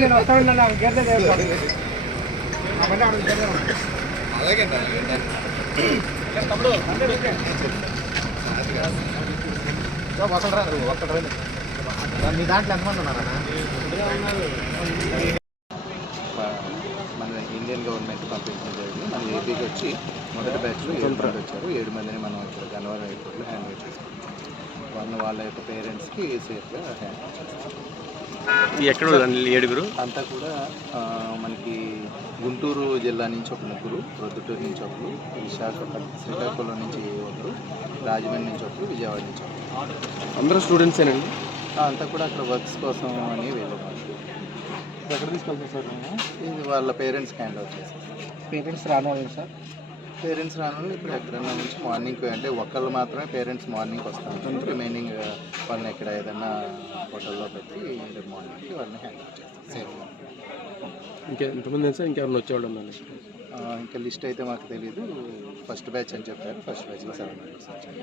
నేను వస్తాను నాకు గేట్లే అలాగే తమ్ముడు ఒక్కడు మీ దాంట్లో ఎంతమంది ఉన్నారన్నా? మన ఇండియన్ గవర్నమెంట్ పంపించడం జరిగింది. మన ఏపీకి వచ్చి మొదటి బ్యాచ్లో 7 మంది వచ్చారు. 7 మందిని మనం ఇక్కడ గన్నవరం ఎయిర్పోర్ట్లో హ్యాండ్ ఓవర్ చేసుకుంటాం. వాళ్ళ యొక్క పేరెంట్స్కి సేఫ్గా హ్యాండ్ ఓవర్ చేస్తాం. ఎక్కడ 7 అంతా కూడా మనకి గుంటూరు జిల్లా నుంచి ఒక 3, ప్రొద్దుటూరు నుంచి ఒకరు, శ్రీకాకుళం నుంచి ఒకరు, రాజమండ్రి నుంచి ఒకరు, విజయవాడ నుంచి ఒకరు. అందరూ స్టూడెంట్సేనండి? అంతా కూడా అక్కడ వర్క్స్ కోసం అని వెళ్ళాము. ఎక్కడ తీసుకెళ్తారు సార్? ఇది వాళ్ళ పేరెంట్స్కి హ్యాండ్ ఓవర్ చేస్తాం. పేరెంట్స్ రానివ్వాలి సార్? పేరెంట్స్ రాను ఇప్పుడు ఎక్కడన్నా నుంచి మార్నింగ్ అంటే ఒక్కళ్ళు మాత్రమే పేరెంట్స్ మార్నింగ్ వస్తాను. రిమైనింగ్ వాళ్ళని ఎక్కడ ఏదైనా హోటల్లో పెట్టి రేపు మార్నింగ్కి వాళ్ళని హ్యాండ్ ఓవర్ చేస్తాం సేఫ్గా. ఇంకెంతమంది సార్? ఇంకెవరైనా వచ్చేవాళ్ళు ఉన్నారు? ఇంకా లిస్ట్ అయితే మాకు తెలీదు. ఫస్ట్ బ్యాచ్ అని చెప్పారు. ఫస్ట్ బ్యాచ్లో 7 మెంబర్స్ వచ్చారు.